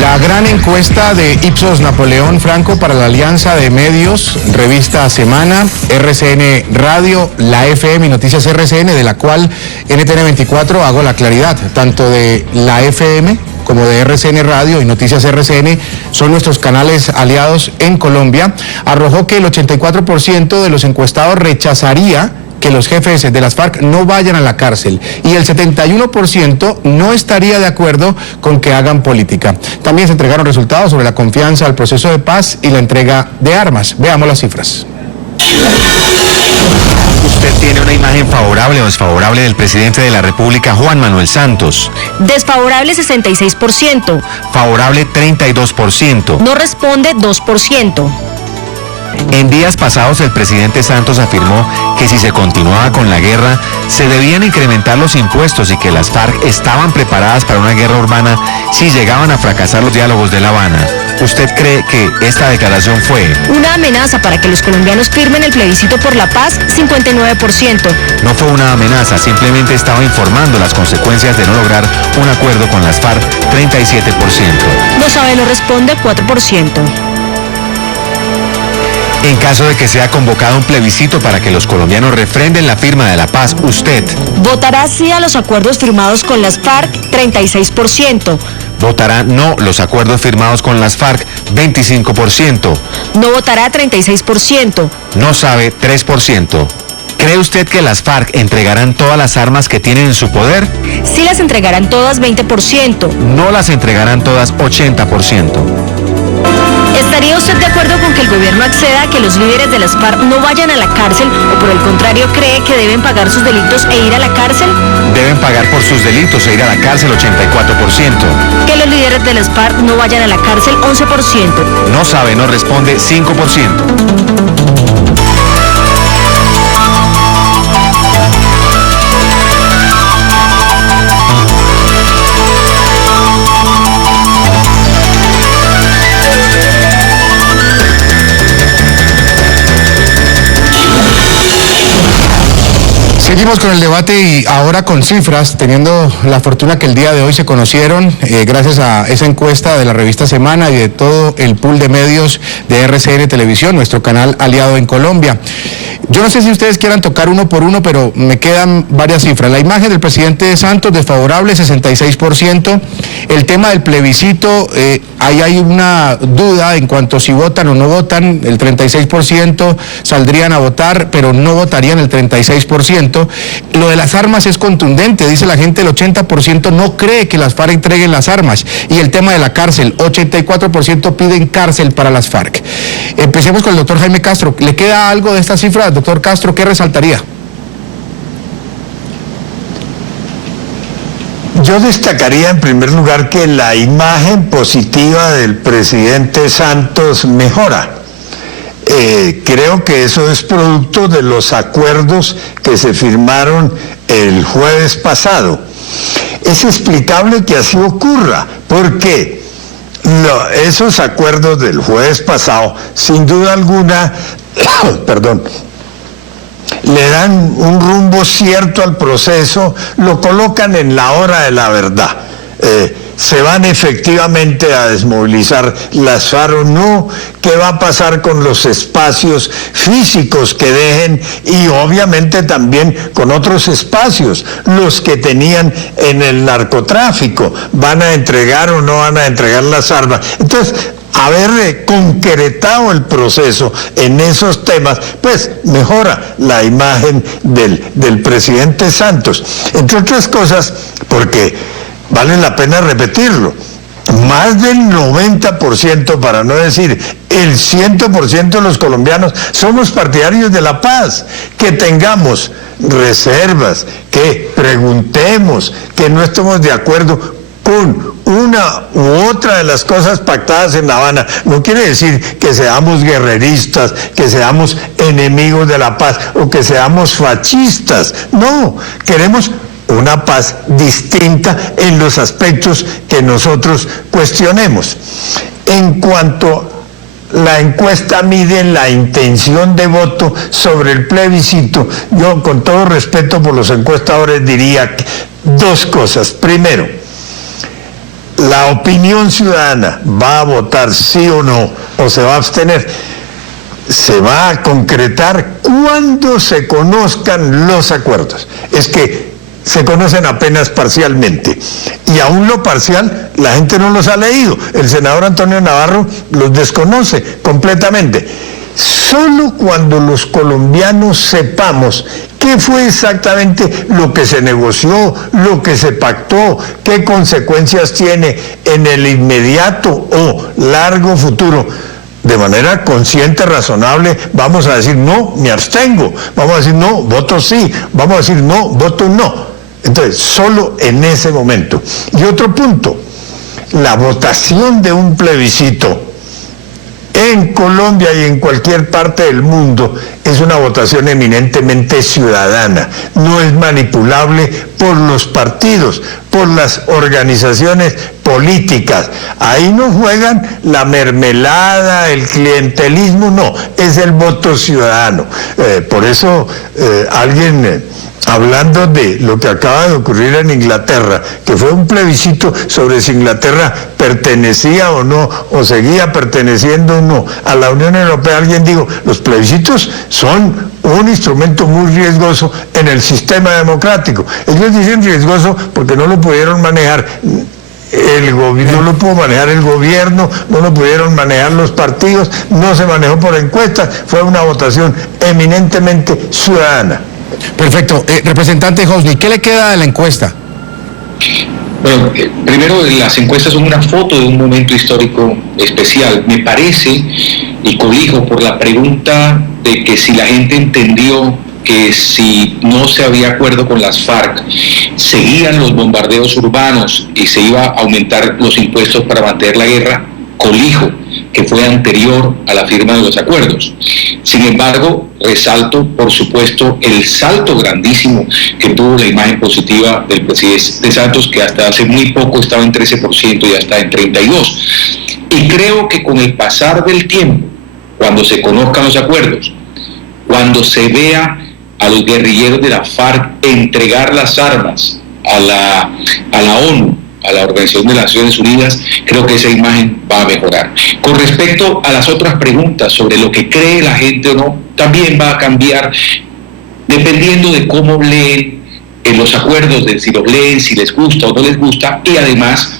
La gran encuesta de Ipsos Napoleón Franco para la Alianza de Medios, Revista Semana, RCN Radio, la FM y Noticias RCN, de la cual NTN 24 hago la claridad, tanto de la FM como de RCN Radio y Noticias RCN son nuestros canales aliados en Colombia, arrojó que el 84% de los encuestados rechazaría que los jefes de las FARC no vayan a la cárcel y el 71% no estaría de acuerdo con que hagan política. También se entregaron resultados sobre la confianza al proceso de paz y la entrega de armas. Veamos las cifras. ¿Usted tiene una imagen favorable o desfavorable del presidente de la República, Juan Manuel Santos? Desfavorable 66%. Favorable 32%. No responde 2%. En días pasados el presidente Santos afirmó que si se continuaba con la guerra, se debían incrementar los impuestos y que las FARC estaban preparadas para una guerra urbana si llegaban a fracasar los diálogos de La Habana. ¿Usted cree que esta declaración fue una amenaza para que los colombianos firmen el plebiscito por la paz? 59%. No fue una amenaza, simplemente estaba informando las consecuencias de no lograr un acuerdo con las FARC. 37%. No sabe, no responde 4%. En caso de que sea convocado un plebiscito para que los colombianos refrenden la firma de la paz, ¿usted votará sí a los acuerdos firmados con las FARC? 36%. Votará no los acuerdos firmados con las FARC, 25%. No votará 36%. No sabe 3%. ¿Cree usted que las FARC entregarán todas las armas que tienen en su poder? Sí las entregarán todas, 20%. No las entregarán todas, 80%. ¿Estaría usted de acuerdo con que el gobierno acceda a que los líderes de las FARC no vayan a la cárcel o por el contrario cree que deben pagar sus delitos e ir a la cárcel? Deben pagar por sus delitos e ir a la cárcel, 84%. Que los líderes de las FARC no vayan a la cárcel, 11%. No sabe, no responde, 5%. Seguimos Seguimos con el debate y ahora con cifras, teniendo la fortuna que el día de hoy se conocieron gracias a esa encuesta de la revista Semana y de todo el pool de medios de RCN Televisión, nuestro canal aliado en Colombia. Yo no sé si ustedes quieran tocar uno por uno, pero me quedan varias cifras. La imagen del presidente Santos desfavorable, 66%. El tema del plebiscito, ahí hay una duda en cuanto si votan o no votan. El 36% saldrían a votar, pero no votarían el 36%. Lo de las armas es contundente, dice la gente, el 80% no cree que las FARC entreguen las armas. Y el tema de la cárcel, 84% piden cárcel para las FARC. Empecemos con el doctor Jaime Castro. ¿Le queda algo de esta cifra, doctor Castro? ¿Qué resaltaría? Yo destacaría en primer lugar que la imagen positiva del presidente Santos mejora. Creo que eso es producto de los acuerdos que se firmaron el jueves pasado. Es explicable que así ocurra, porque esos acuerdos del jueves pasado, sin duda alguna, le dan un rumbo cierto al proceso, lo colocan en la hora de la verdad. ¿Se van efectivamente a desmovilizar las FARC o no? ¿Qué va a pasar con los espacios físicos que dejen? Y obviamente también con otros espacios, los que tenían en el narcotráfico. ¿Van a entregar o no van a entregar las armas? Entonces, haber concretado el proceso en esos temas, pues mejora la imagen del presidente Santos. Entre otras cosas, porque vale la pena repetirlo, más del 90%, para no decir el 100% de los colombianos, somos partidarios de la paz. Que tengamos reservas, que preguntemos, que no estemos de acuerdo con una u otra de las cosas pactadas en La Habana, no quiere decir que seamos guerreristas, que seamos enemigos de la paz o que seamos fascistas. No, queremos una paz distinta en los aspectos que nosotros cuestionemos. En cuanto la encuesta mide la intención de voto sobre el plebiscito, yo con todo respeto por los encuestadores diría dos cosas. Primero, la opinión ciudadana va a votar sí o no, o se va a abstener. Se va a concretar cuando se conozcan los acuerdos. Es que se conocen apenas parcialmente, y aún lo parcial la gente no los ha leído. El senador Antonio Navarro los desconoce completamente. Solo cuando los colombianos sepamos qué fue exactamente lo que se negoció, lo que se pactó, qué consecuencias tiene en el inmediato o largo futuro, de manera consciente, razonable, vamos a decir no, me abstengo, vamos a decir no, voto sí, vamos a decir no, voto no. Entonces, solo en ese momento. Y otro punto, la votación de un plebiscito en Colombia y en cualquier parte del mundo es una votación eminentemente ciudadana, no es manipulable por los partidos, por las organizaciones políticas. Ahí no juegan la mermelada, el clientelismo, no, es el voto ciudadano. Por eso alguien, hablando de lo que acaba de ocurrir en Inglaterra, que fue un plebiscito sobre si Inglaterra pertenecía o no, o seguía perteneciendo o no a la Unión Europea, alguien dijo, los plebiscitos son un instrumento muy riesgoso en el sistema democrático. Ellos dicen riesgoso porque no lo pudieron manejar el gobierno, no lo pudo manejar el gobierno, no lo pudieron manejar los partidos, no se manejó por encuestas, fue una votación eminentemente ciudadana. Perfecto. Representante Hosni, ¿qué le queda de la encuesta? Bueno, primero, las encuestas son una foto de un momento histórico especial. Me parece, y colijo por la pregunta de que si la gente entendió que si no se había acuerdo con las FARC, seguían los bombardeos urbanos y se iba a aumentar los impuestos para mantener la guerra, colijo que fue anterior a la firma de los acuerdos. Sin embargo, resalto, por supuesto, el salto grandísimo que tuvo la imagen positiva del presidente Santos, que hasta hace muy poco estaba en 13% y hasta en 32%. Y creo que con el pasar del tiempo, cuando se conozcan los acuerdos, cuando se vea a los guerrilleros de la FARC entregar las armas a la ONU, a la Organización de las Naciones Unidas, creo que esa imagen va a mejorar. Con respecto a las otras preguntas sobre lo que cree la gente o no, también va a cambiar dependiendo de cómo leen los acuerdos, de si los leen, si les gusta o no les gusta, y además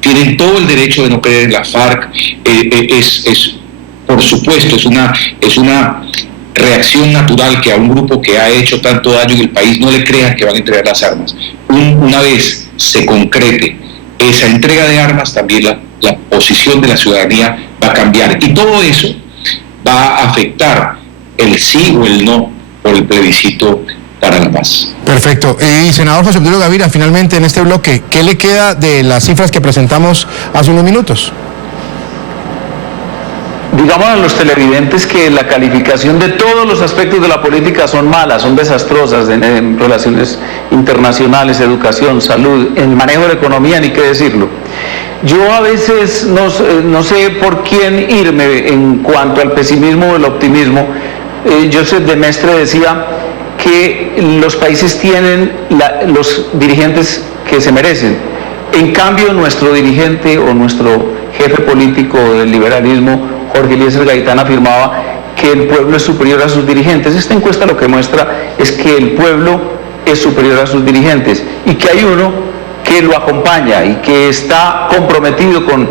tienen todo el derecho de no creer en la FARC. Por supuesto, es una reacción natural que a un grupo que ha hecho tanto daño en el país no le crean que van a entregar las armas. Una vez se concrete esa entrega de armas, también la posición de la ciudadanía va a cambiar, y todo eso va a afectar el sí o el no por el plebiscito para la paz. Perfecto. Y senador José Obdulio Gaviria, finalmente en este bloque, ¿qué le queda de las cifras que presentamos hace unos minutos? Digamos a los televidentes que la calificación de todos los aspectos de la política son malas, son desastrosas en relaciones internacionales, educación, salud, en manejo de la economía, ni qué decirlo. Yo a veces no sé por quién irme en cuanto al pesimismo o el optimismo. Joseph de Maistre decía que los países tienen los dirigentes que se merecen. En cambio, nuestro dirigente o nuestro jefe político del liberalismo, Jorge Eliezer Gaitán, afirmaba que el pueblo es superior a sus dirigentes. Esta encuesta lo que muestra es que el pueblo es superior a sus dirigentes y que hay uno que lo acompaña y que está comprometido con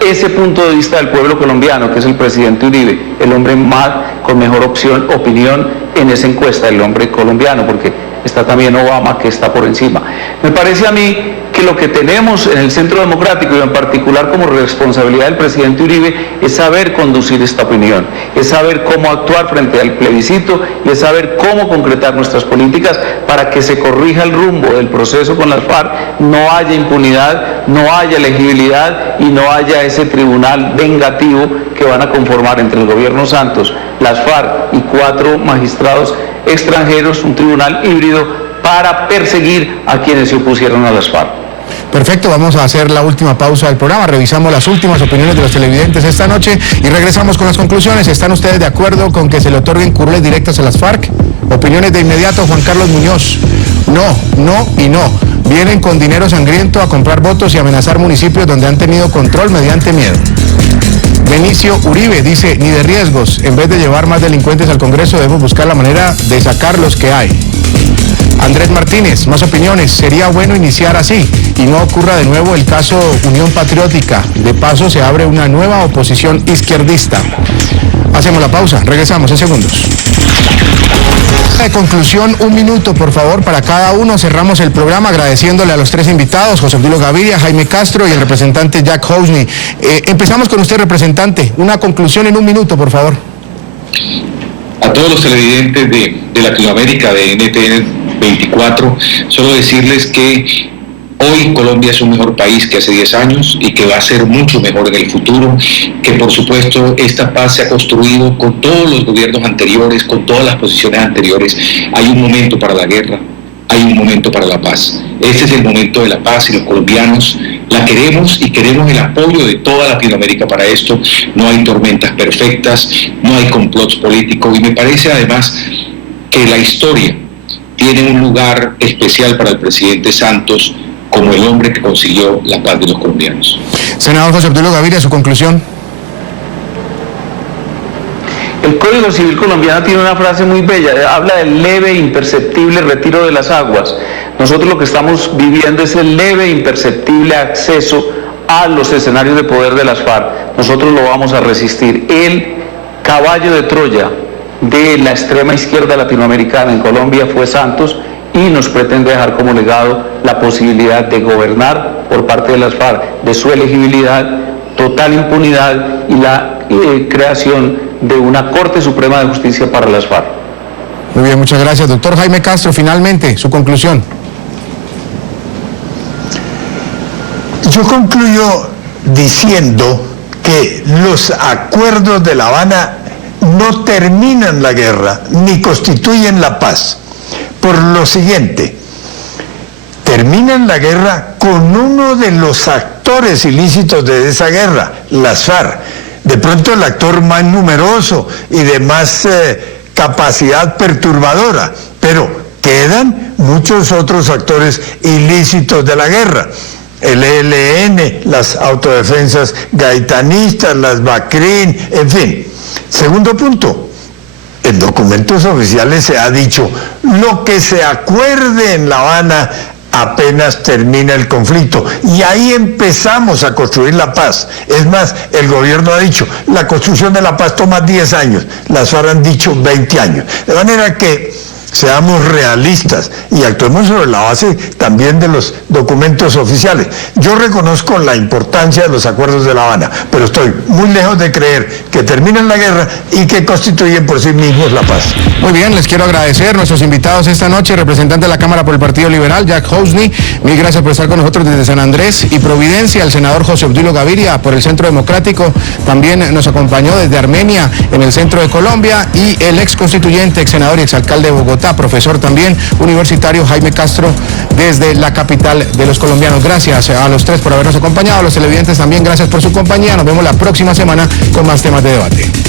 ese punto de vista del pueblo colombiano, que es el presidente Uribe, el hombre con mejor opinión en esa encuesta, el hombre colombiano, porque está también Obama, que está por encima. Me parece a mí que lo que tenemos en el Centro Democrático, y en particular como responsabilidad del presidente Uribe, es saber conducir esta opinión, es saber cómo actuar frente al plebiscito y es saber cómo concretar nuestras políticas para que se corrija el rumbo del proceso con las FARC, no haya impunidad, no haya elegibilidad y no haya ese tribunal vengativo que van a conformar entre el gobierno Santos, las FARC y 4 magistrados extranjeros, un tribunal híbrido para perseguir a quienes se opusieron a las FARC. Perfecto, vamos a hacer la última pausa del programa, revisamos las últimas opiniones de los televidentes esta noche y regresamos con las conclusiones. ¿Están ustedes de acuerdo con que se le otorguen curules directas a las FARC? Opiniones de inmediato, Juan Carlos Muñoz. No y no. Vienen con dinero sangriento a comprar votos y amenazar municipios donde han tenido control mediante miedo. Benicio Uribe dice, ni de riesgos, en vez de llevar más delincuentes al Congreso debemos buscar la manera de sacar los que hay. Andrés Martínez, más opiniones, sería bueno iniciar así y no ocurra de nuevo el caso Unión Patriótica. De paso se abre una nueva oposición izquierdista. Hacemos la pausa, regresamos en segundos. De conclusión, 1 minuto por favor para cada uno. Cerramos el programa agradeciéndole a los 3 invitados, José Obdulio Gaviria, Jaime Castro y el representante Jack Housney. Empezamos con usted, representante. Una conclusión en 1 minuto, por favor. A todos los televidentes de Latinoamérica, de NTN 24, solo decirles que hoy Colombia es un mejor país que hace 10 años y que va a ser mucho mejor en el futuro, que por supuesto esta paz se ha construido con todos los gobiernos anteriores, con todas las posiciones anteriores. Hay un momento para la guerra, hay un momento para la paz. Este es el momento de la paz y los colombianos la queremos y queremos el apoyo de toda Latinoamérica para esto. No hay tormentas perfectas, no hay complots políticos y me parece además que la historia tiene un lugar especial para el presidente Santos como el hombre que consiguió la paz de los colombianos. Senador José Obdulio Gaviria, su conclusión. El Código Civil colombiano tiene una frase muy bella, habla del leve e imperceptible retiro de las aguas. Nosotros lo que estamos viviendo es el leve e imperceptible acceso a los escenarios de poder de las FARC. Nosotros lo vamos a resistir. El caballo de Troya de la extrema izquierda latinoamericana en Colombia fue Santos y nos pretende dejar como legado la posibilidad de gobernar por parte de las FARC, de su elegibilidad, total impunidad y la creación de una Corte Suprema de Justicia para las FARC. Muy bien, muchas gracias. Doctor Jaime Castro, finalmente, su conclusión. Yo concluyo diciendo que los acuerdos de La Habana no terminan la guerra ni constituyen la paz. Por lo siguiente, terminan la guerra con uno de los actores ilícitos de esa guerra, las FARC. De pronto el actor más numeroso y de más capacidad perturbadora, pero quedan muchos otros actores ilícitos de la guerra. El ELN, las autodefensas gaitanistas, las BACRIN, en fin. Segundo punto, en documentos oficiales se ha dicho, lo que se acuerde en La Habana apenas termina el conflicto, y ahí empezamos a construir la paz. Es más, el gobierno ha dicho, la construcción de la paz toma 10 años, las FARC han dicho 20 años. De manera que seamos realistas y actuemos sobre la base también de los documentos oficiales. Yo reconozco la importancia de los acuerdos de La Habana, pero estoy muy lejos de creer que terminen la guerra y que constituyen por sí mismos la paz. Muy bien, les quiero agradecer a nuestros invitados esta noche, representante de la Cámara por el Partido Liberal, Jack Hosni, mil gracias por estar con nosotros desde San Andrés y Providencia, el senador José Obdulio Gaviria por el Centro Democrático, también nos acompañó desde Armenia en el centro de Colombia, y el ex constituyente, ex senador y exalcalde de Bogotá, profesor también universitario, Jaime Castro, desde la capital de los colombianos. Gracias a los tres por habernos acompañado, a los televidentes también gracias por su compañía. Nos vemos la próxima semana con más temas de debate.